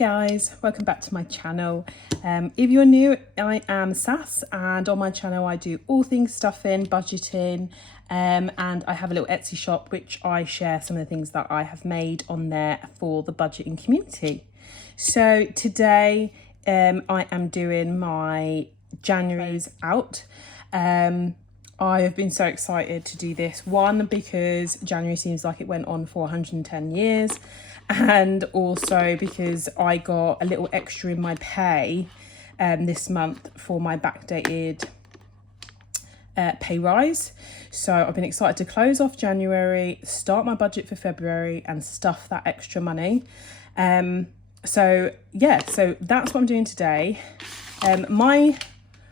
guys, welcome back to my channel. If you're new, I am Sas, and on my channel I do all things stuffing, budgeting, and I have a little Etsy shop which I share some of the things that I have made on there for the budgeting community. So today I am doing my January's out. I have been so excited to do this. One, because January seems like it went on for 110 years. And also because I got a little extra in my pay this month for my backdated pay rise. So I've been excited to close off January, start my budget for February and stuff that extra money. So that's what I'm doing today. My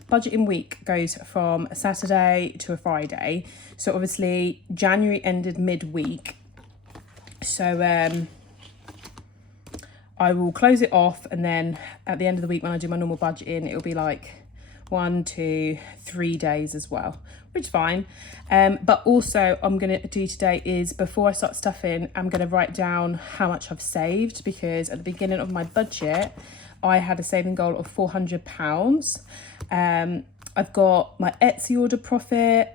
budgeting week goes from a Saturday to a Friday. So obviously January ended midweek. So I will close it off, and then at the end of the week when I do my normal budgeting, it'll be like 1, 2, 3 days as well, which is fine. But also I'm going to do today is, before I start stuffing, I'm going to write down how much I've saved, because at the beginning of my budget I had a saving goal of £400. I've got my Etsy order profit,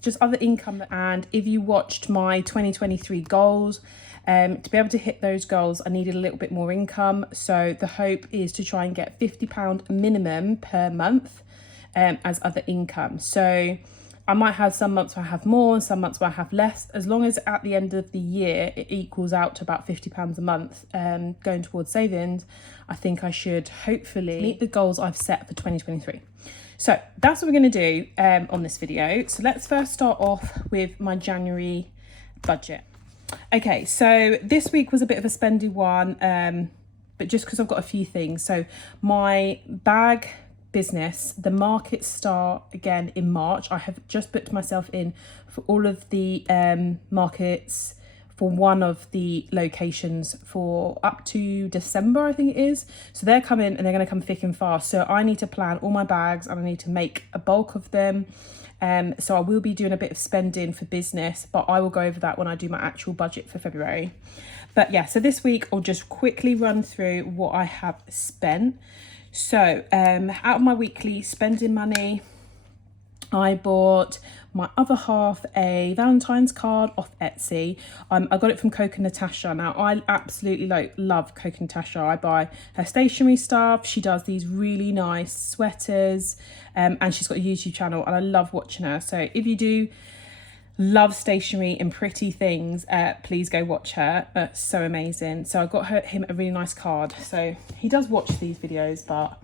just other income. And if you watched my 2023 goals, to be able to hit those goals, I needed a little bit more income. So the hope is to try and get £50 minimum per month as other income. So I might have some months where I have more and some months where I have less. As long as at the end of the year it equals out to about £50 a month going towards savings, I think I should hopefully meet the goals I've set for 2023. So that's what we're going to do on this video. So let's first start off with my January budget. Okay, so this week was a bit of a spendy one, but just because I've got a few things. So my bag business, the markets start again in March. I have just booked myself in for all of the markets for one of the locations for up to December, I think it is. So they're coming and they're going to come thick and fast. So I need to plan all my bags and I need to make a bulk of them. So I will be doing a bit of spending for business, but I will go over that when I do my actual budget for February. But yeah, so this week I'll just quickly run through what I have spent. So out of my weekly spending money, I bought my other half a Valentine's card off Etsy. I got it from Coco Natasha. Now I absolutely love Coco Natasha. I buy her stationery stuff. She does these really nice sweaters, and she's got a YouTube channel and I love watching her. So if you do love stationery and pretty things, please go watch her. It's so amazing. So I got him a really nice card. So he does watch these videos, but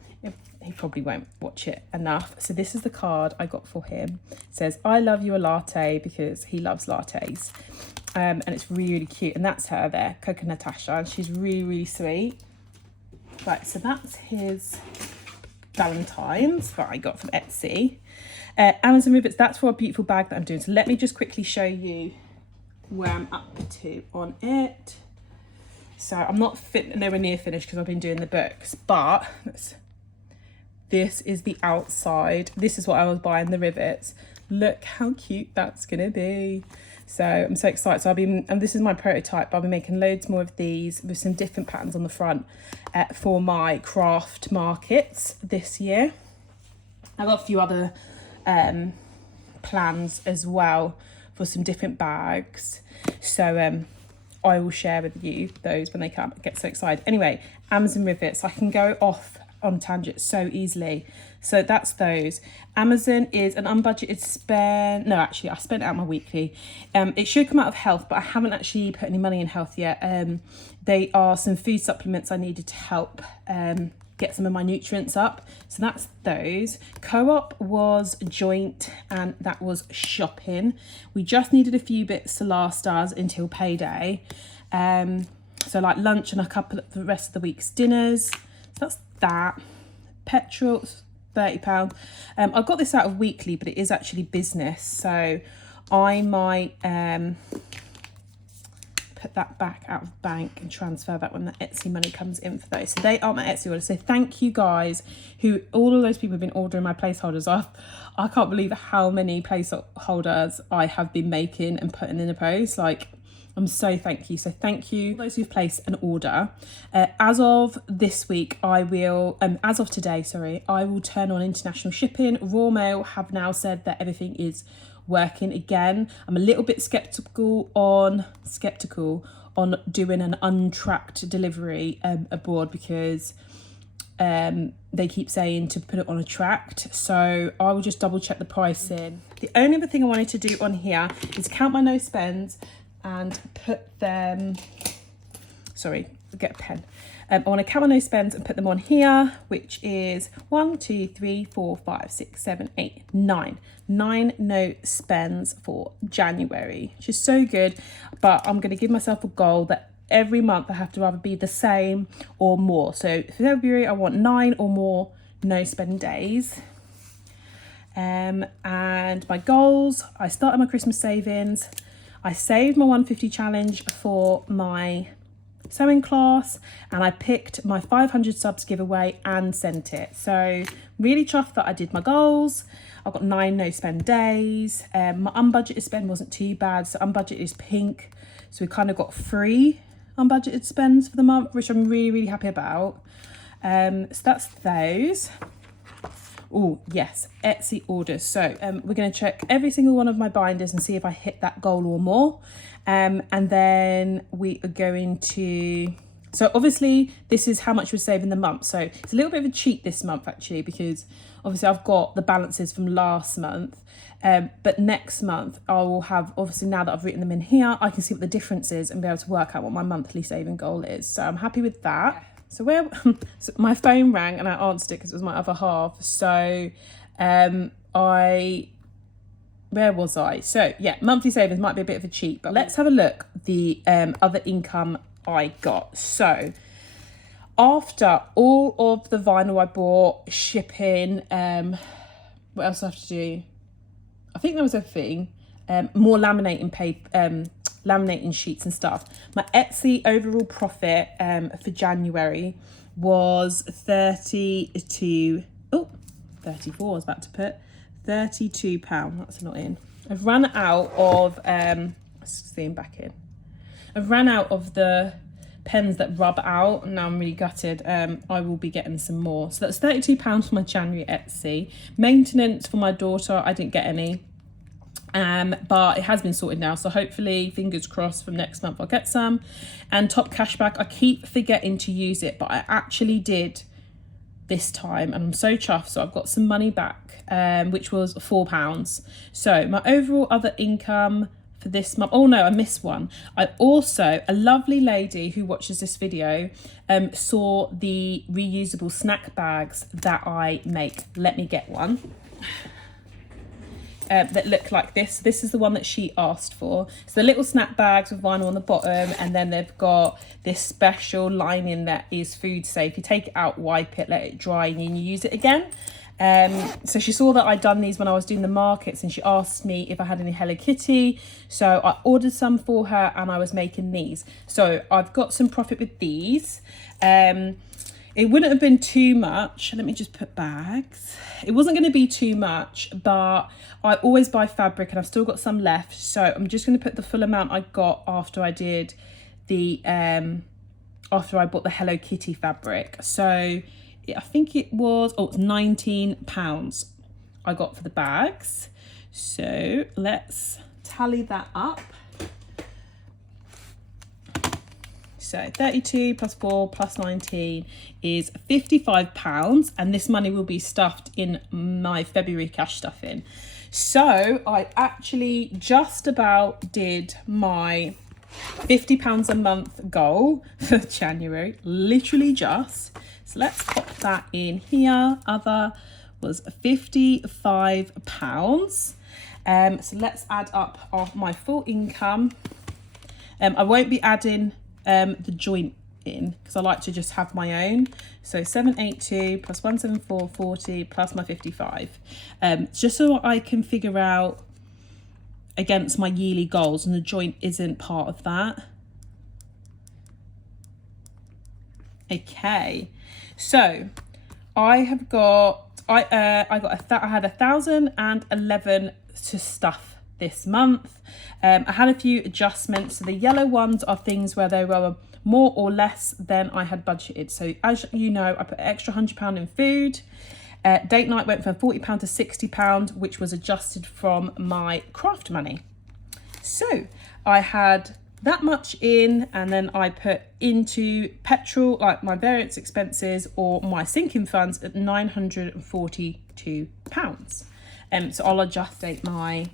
he probably won't watch it enough. So this is the card I got for him. It says, "I love you a latte," because he loves lattes. And it's really, really cute. And that's her there, Coco Natasha. And she's really, really sweet. Right, so that's his Valentine's that I got from Etsy. Amazon Movers, that's for a beautiful bag that I'm doing. So let me just quickly show you where I'm up to on it. So I'm not nowhere near finished because I've been doing the books, but this is the outside. This is what I was buying, the rivets. Look how cute that's gonna be. So I'm so excited. So and this is my prototype, but I'll be making loads more of these with some different patterns on the front for my craft markets this year. I've got a few other plans as well for some different bags. So I will share with you those when they come. I get so excited. Anyway, Amazon rivets. I can go off on tangents so easily. So that's those. Amazon is an unbudgeted spend. No, actually I spent out my weekly. It should come out of health, but I haven't actually put any money in health yet. They are some food supplements I needed to help get some of my nutrients up. So that's those. Co-op was joint, and that was shopping. We just needed a few bits to last us until payday. So like lunch and a couple of the rest of the week's dinners. So that's that. Petrol, £30. I got this out of weekly, but it is actually business, so I might put that back out of bank and transfer that when the Etsy money comes in for those. So they are my Etsy orders. So thank you guys, all of those people have been ordering my placeholders. I can't believe how many placeholders I have been making and putting in a post. Like, I'm so thank you. So thank you those who've placed an order. As of this week, as of today, sorry, I will turn on international shipping. Royal Mail have now said that everything is working again. I'm a little bit skeptical on doing an untracked delivery abroad, because they keep saying to put it on a tracked, so I will just double check the pricing. The only other thing I wanted to do on here is count my no spends and put them, sorry, get a pen. I want to count my no spends and put them on here, which is 1, 2, 3, 4, 5, 6, 7, 8, 9. 9 no spends for January, which is so good. But I'm going to give myself a goal that every month I have to either be the same or more. So for February, I want 9 or more no spend days. And my goals, I started my Christmas savings. I saved my 150 challenge for my sewing class, and I picked my 500 subs giveaway and sent it. So really chuffed that I did my goals. I've got 9 no spend days. My unbudgeted spend wasn't too bad. So unbudgeted is pink. So we kind of got 3 unbudgeted spends for the month, which I'm really, really happy about. So that's those. Oh yes, Etsy orders. So we're going to check every single one of my binders and see if I hit that goal or more. And then we are going to, so obviously this is how much we're saving the month. So it's a little bit of a cheat this month actually, because obviously I've got the balances from last month. But next month I will have, obviously now that I've written them in here, I can see what the difference is and be able to work out what my monthly saving goal is. So I'm happy with that. So so my phone rang and I answered it because it was my other half. So where was I? So yeah, monthly savings might be a bit of a cheat, but let's have a look the other income I got. So after all of the vinyl I bought, shipping, what else do I have to do? I think that was everything. More laminating paper, laminating sheets and stuff. My Etsy overall profit for January was 34, I was about to put £32. That's not in. I've run out of zoom back in. I've ran out of the pens that rub out, and now I'm really gutted. I will be getting some more. So that's £32 for my January Etsy. Maintenance for my daughter, I didn't get any. But it has been sorted now, so hopefully, fingers crossed, from next month I'll get some. And top cashback, I keep forgetting to use it, but I actually did this time, and I'm so chuffed. So I've got some money back, which was £4. So my overall other income for this month, oh no, I missed one. I also, a lovely lady who watches this video saw the reusable snack bags that I make. Let me get one. That look like this. This is the one that she asked for. So the little snack bags with vinyl on the bottom, and then they've got this special lining that is food safe. You take it out, wipe it, let it dry, and then you use it again. So she saw that I'd done these when I was doing the markets, and she asked me if I had any Hello Kitty. So I ordered some for her, and I was making these. So I've got some profit with these. It wouldn't have been too much. Let me just put bags. It wasn't going to be too much, but I always buy fabric and I've still got some left. So I'm just going to put the full amount I got after I did the, after I bought the Hello Kitty fabric. So I think it was, it's £19 I got for the bags. So let's tally that up. So 32 plus 4 plus 19 is £55, and this money will be stuffed in my February cash stuffing. So I actually just about did my £50 a month goal for January, literally just. So let's pop that in here. Other was £55. So let's add up my full income. I won't be adding the joint in because I like to just have my own. So 782 plus 174, 40 plus my 55, just so I can figure out against my yearly goals, and the joint isn't part of that. Okay, so I had 1,011 to stuff this month. I had a few adjustments. So the yellow ones are things where they were more or less than I had budgeted. So as you know, I put an extra £100 in food. Date night went from £40 to £60, which was adjusted from my craft money. So I had that much in, and then I put into petrol, like my variance expenses or my sinking funds, at £942. So I'll adjust my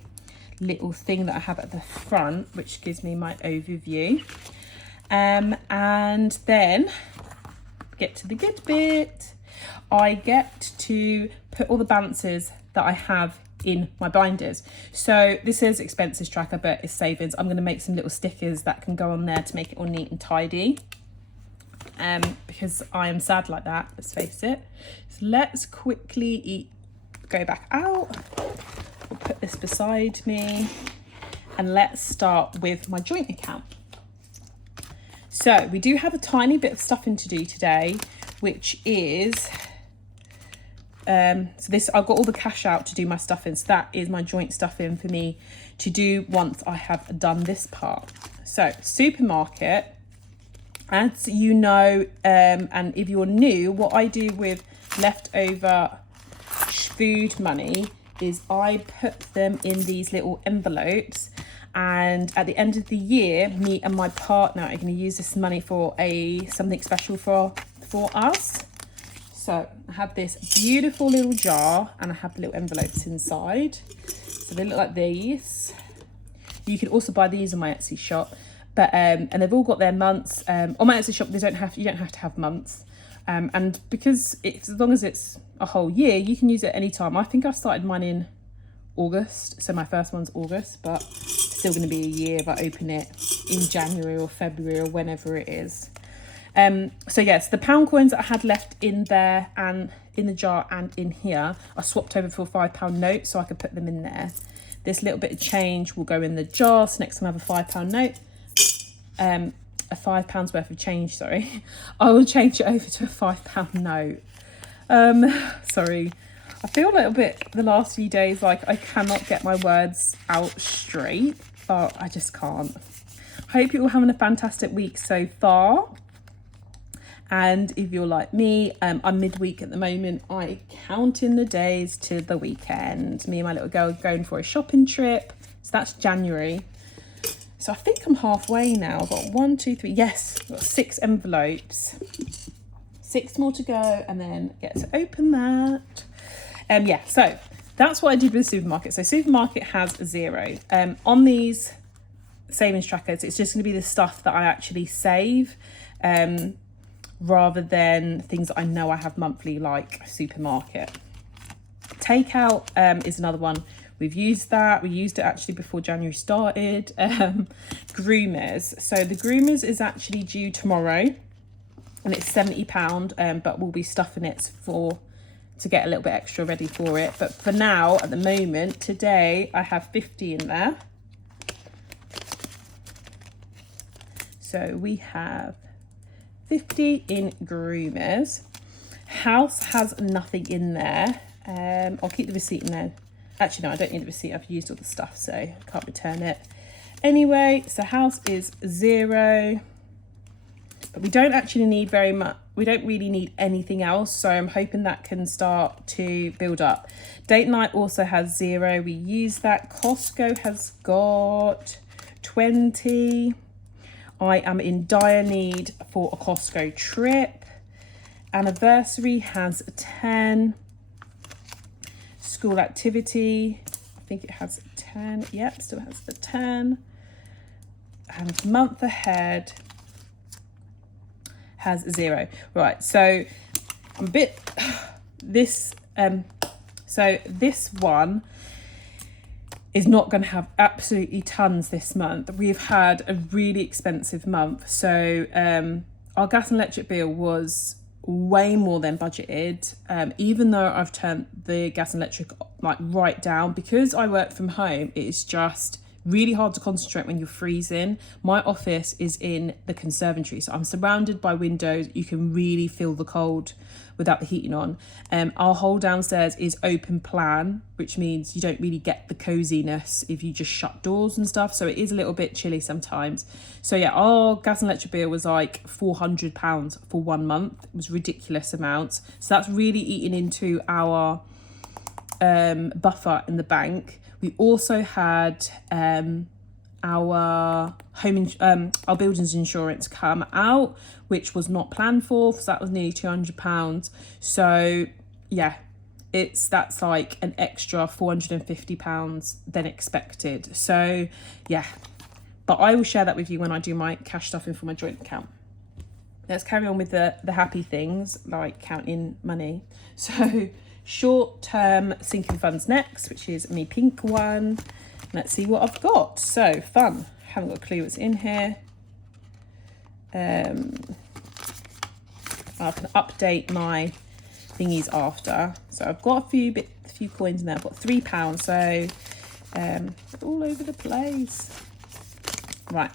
little thing that I have at the front, which gives me my overview. And then get to the good bit. I get to put all the balances that I have in my binders. So this is expenses tracker, but it's savings. I'm going to make some little stickers that can go on there to make it all neat and tidy, because I am sad like that, let's face it. So let's quickly go back out. We'll put this beside me, and let's start with my joint account. So we do have a tiny bit of stuffing to do today, which is so this, I've got all the cash out to do my stuffing. So that is my joint stuffing for me to do once I have done this part. So supermarket, as you know, and if you're new, what I do with leftover food money is I put them in these little envelopes, and at the end of the year, me and my partner are going to use this money for something special for us. So I have this beautiful little jar, and I have the little envelopes inside. So they look like these. You can also buy these on my Etsy shop, but and they've all got their months. On my Etsy shop, you don't have to have months, and because as long as it's a whole year, you can use it any time. I think I started mine in August, so my first one's August, but it's still going to be a year if I open it in January or February or whenever it is. So yes, the pound coins that I had left in there and in the jar and in here, I swapped over for £5 notes so I could put them in there. This little bit of change will go in the jar. So next time I have a £5 note, a £5 worth of change, sorry, I will change it over to a £5 note. Sorry, I feel a little bit the last few days like I cannot get my words out straight, but I just can't. I hope you're all having a fantastic week so far. And if you're like me, I'm midweek at the moment. I count in the days to the weekend. Me and my little girl are going for a shopping trip. So that's January. So I think I'm halfway now. I've got 1, 2, 3. Yes, I've got 6 envelopes. 6 more to go, and then get to open that. Yeah, so that's what I did with the supermarket. So supermarket has 0. On these savings trackers, it's just going to be the stuff that I actually save. Rather than things that I know I have monthly, like supermarket. Takeout is another one. We've used that. We used it actually before January started. Groomers. So the groomers is actually due tomorrow, and it's £70, but we'll be stuffing it to get a little bit extra ready for it. But for now, at the moment, today, I have 50 in there. So we have 50 in groomers. House has nothing in there. I'll keep the receipt in there. Actually, no, I don't need the receipt. I've used all the stuff, so I can't return it. Anyway, so house is 0. But we don't actually need very much. We don't really need anything else, so I'm hoping that can start to build up. Date night also has 0. We use that. Costco has got 20. I am in dire need for a Costco trip. Anniversary has 10. School activity, I think it has 10. Yep, still has the 10. And month ahead has 0. Right, so I'm a bit so this one is not going to have absolutely tons this month. We've had a really expensive month. So our gas and electric bill was way more than budgeted, even though I've turned the gas and electric like right down. Because I work from home, it's just really hard to concentrate when you're freezing. My office is in the conservatory, so I'm surrounded by windows. You can really feel the cold without the heating on. Our whole downstairs is open plan, which means you don't really get the coziness if you just shut doors and stuff. So it is a little bit chilly sometimes. So yeah, our gas and electric bill was like £400 for 1 month. It was ridiculous amounts. So that's really eating into our buffer in the bank. We also had our our buildings insurance come out, which was not planned for, so that was nearly £200. So yeah, that's like an extra £450 than expected. So yeah, but I will share that with you when I do my cash stuffing for my joint account. Let's carry on with the happy things, like counting money. So short-term sinking funds next, which is me pink one. Let's see what I've got. So fun. Haven't got a clue what's in here. I can update my thingies after. So I've got a few coins in there. I've got £3. So all over the place. Right.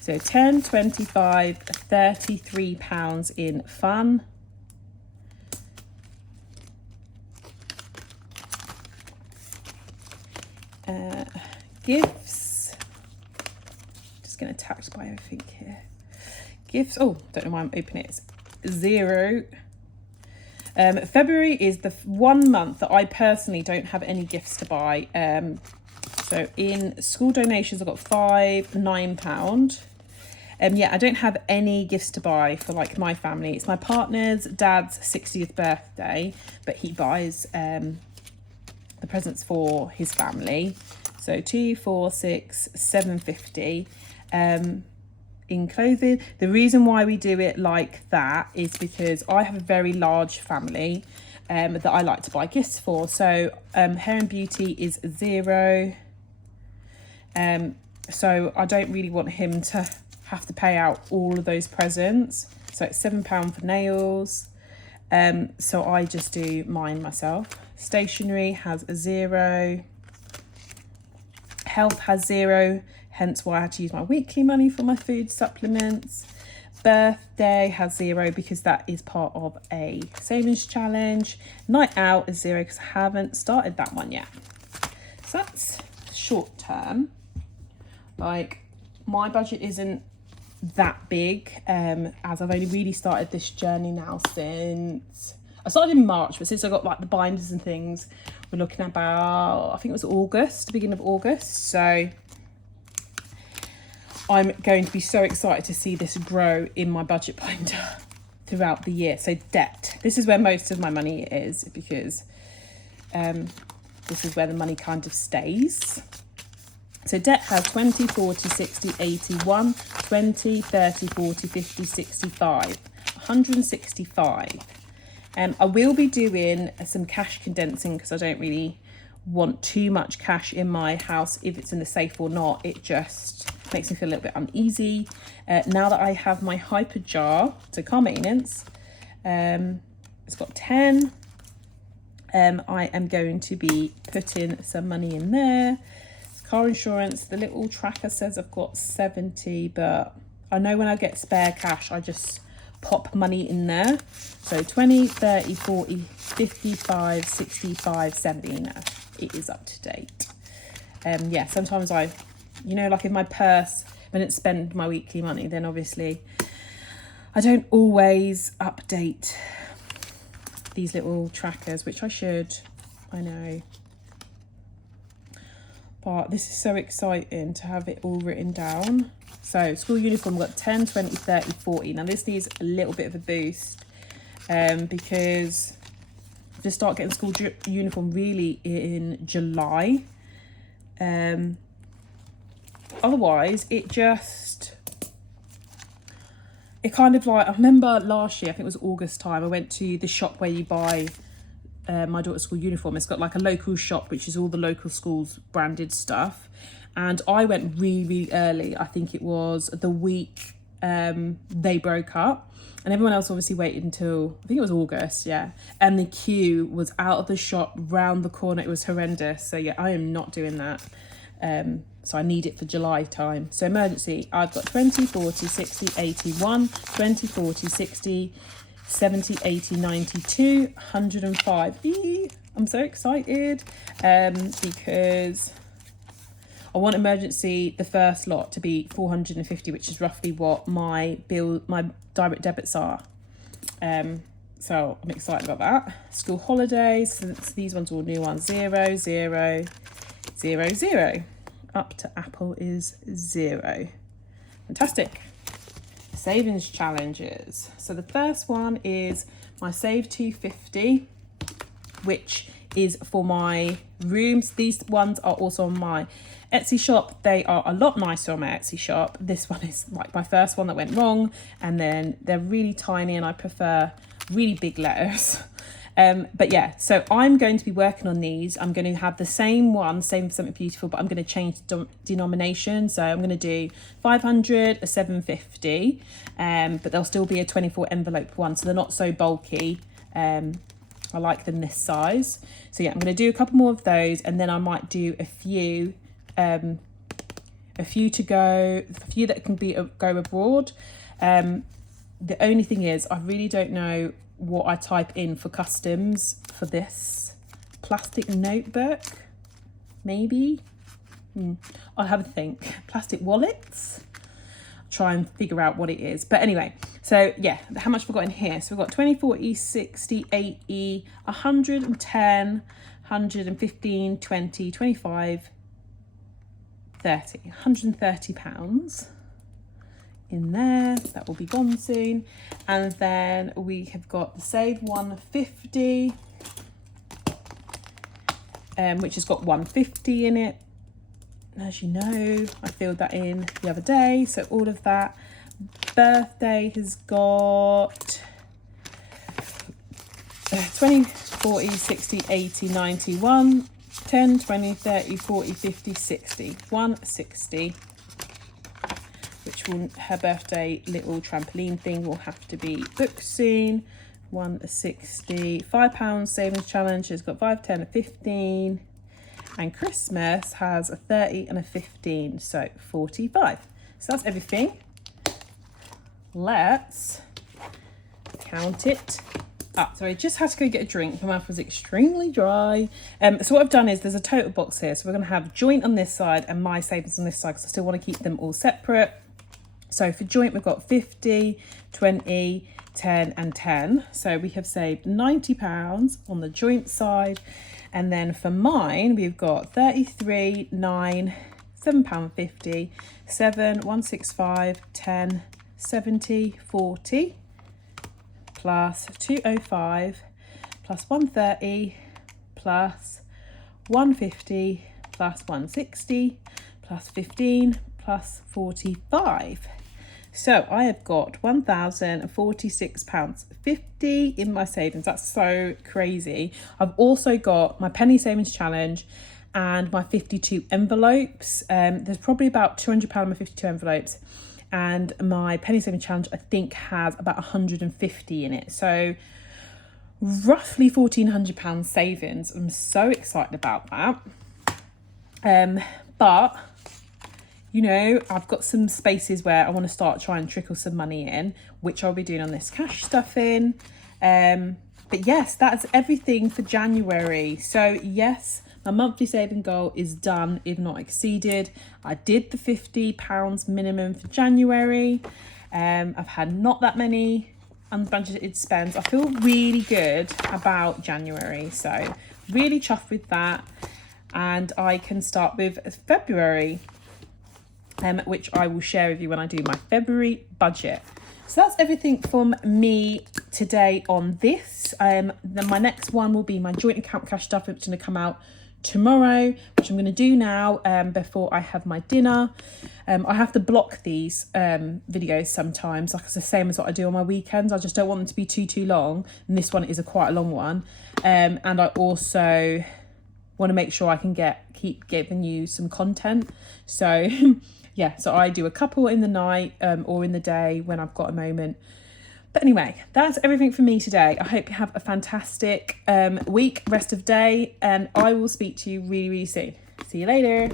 So 10, 25, £33 in fun. Gifts. Just going to tax by everything here. Gifts. Oh, don't know why I'm opening it. It's 0. February is the 1 month that I personally don't have any gifts to buy. So in school donations, I've got £9. Yeah, I don't have any gifts to buy for like my family. It's my partner's dad's 60th birthday, but he buys the presents for his family. So 2, 4, 6, 750 in clothing. The reason why we do it like that is because I have a very large family that I like to buy gifts for. So hair and beauty is 0. So I don't really want him to have to pay out all of those presents. So it's £7 for nails. So I just do mine myself. Stationery has a 0. Health has 0, hence why I had to use my weekly money for my food supplements. Birthday has 0 because that is part of a savings challenge. Night out is 0 because I haven't started that one yet. So that's short term. Like, my budget isn't that big, as I've only really started this journey now since I started in March, but since I got like the binders and things, we're looking about, I think it was August, beginning of August. So I'm going to be so excited to see this grow in my budget binder throughout the year. So debt, this is where most of my money is, because this is where the money kind of stays. So debt has 20, 40, 60, 80, 1, 20, 30, 40, 50, 65, 165. I will be doing some cash condensing because I don't really want too much cash in my house. If it's in the safe or not, it just makes me feel a little bit uneasy. Now that I have my hyper jar, so car maintenance, it's got 10. I am going to be putting some money in there. Car insurance, the little tracker says I've got 70, but I know when I get spare cash, I just pop money in there. So 20, 30, 40, 55, 65, 70. No, it is up to date. Yeah, sometimes like in my purse, if I didn't spend my weekly money, then obviously I don't always update these little trackers, which I should, I know. But this is so exciting to have it all written down. So school uniform, we've got 10, 20, 30, 40. Now this needs a little bit of a boost because I just start getting school uniform really in July. Otherwise, it kind of like, I remember last year, I think it was August time, I went to the shop where you buy my daughter's school uniform. It's got like a local shop, which is all the local schools branded stuff. And I went really, really early. I think it was the week they broke up. And everyone else obviously waited until, I think it was August, yeah. And the queue was out of the shop, round the corner. It was horrendous. So yeah, I am not doing that. So I need it for July time. So emergency, I've got 20, 40, 60, 81, 20, 40, 60, 70, 80, 92, 105. I'm so excited because I want emergency, the first lot, to be 450, which is roughly what my direct debits are. So I'm excited about that. School holidays, so these ones are all new ones. 0, 0, 0, 0. Up to Apple is 0. Fantastic. Savings challenges. So the first one is my Save 250, which is for my rooms. These ones are also on my Etsy shop. They are a lot nicer on my Etsy shop. This one is like my first one that went wrong, and then they're really tiny and I prefer really big letters. But yeah, so I'm going to be working on these. I'm going to have the same one, same for Something Beautiful, but I'm going to change the denomination. So I'm going to do 500, a 750, but there'll still be a 24 envelope one, so they're not so bulky. I like them this size. So yeah, I'm going to do a couple more of those, and then I might do a few that can go abroad. The only thing is, I really don't know what I type in for customs for this plastic notebook. Maybe I'll have a think. Plastic wallets, try and figure out what it is. But anyway, so yeah, how much have we got in here? So we've got 20, 40, 60, 80, 110, 115, 20, 25, 30, 130 pounds in there. That will be gone soon. And then we have got the Save 150, which has got 150 in it. As you know, I filled that in the other day, so all of that. Birthday has got 20, 40, 60, 80, 91, 10, 20, 30, 40, 50, 60, 160. Which will, her birthday little trampoline thing will have to be booked soon. 160, £5 savings challenge has got 5, 10, and 15. And Christmas has a 30 and a 15, so 45. So that's everything. Let's count it up. So I just had to go get a drink. My mouth was extremely dry. So what I've done is there's a total box here. So we're going to have joint on this side and my savings on this side, because I still want to keep them all separate. So for joint, we've got 50, 20, 10 and 10. So we have saved £90 on the joint side. And then for mine, we've got 33, 9, £7.50, 7, 165, 10, 70, 40, plus 205, plus 130, plus 150, plus 160, plus 15, plus 45. So I have got £1,046.50 in my savings. That's so crazy. I've also got my penny savings challenge and my 52 envelopes. There's probably about £200 in my 52 envelopes, and my penny savings challenge I think has about 150 in it. So roughly £1,400 savings. I'm so excited about that. But you know, I've got some spaces where I want to start trying to trickle some money in, which I'll be doing on this cash stuffing. But yes, that's everything for January. So yes, my monthly saving goal is done, if not exceeded. I did the £50 minimum for January. I've had not that many unbudgeted spends. I feel really good about January, so really chuffed with that. And I can start with February, which I will share with you when I do my February budget. So that's everything from me today on this. Then my next one will be my joint account cash stuff, which is going to come out tomorrow, which I'm going to do now before I have my dinner. I have to block these videos sometimes, like it's the same as what I do on my weekends. I just don't want them to be too long, and this one is quite a long one. And I also want to make sure I can keep giving you some content. So yeah, so I do a couple in the night or in the day when I've got a moment. But anyway, that's everything for me today. I hope you have a fantastic week, rest of day, and I will speak to you really, really soon. See you later.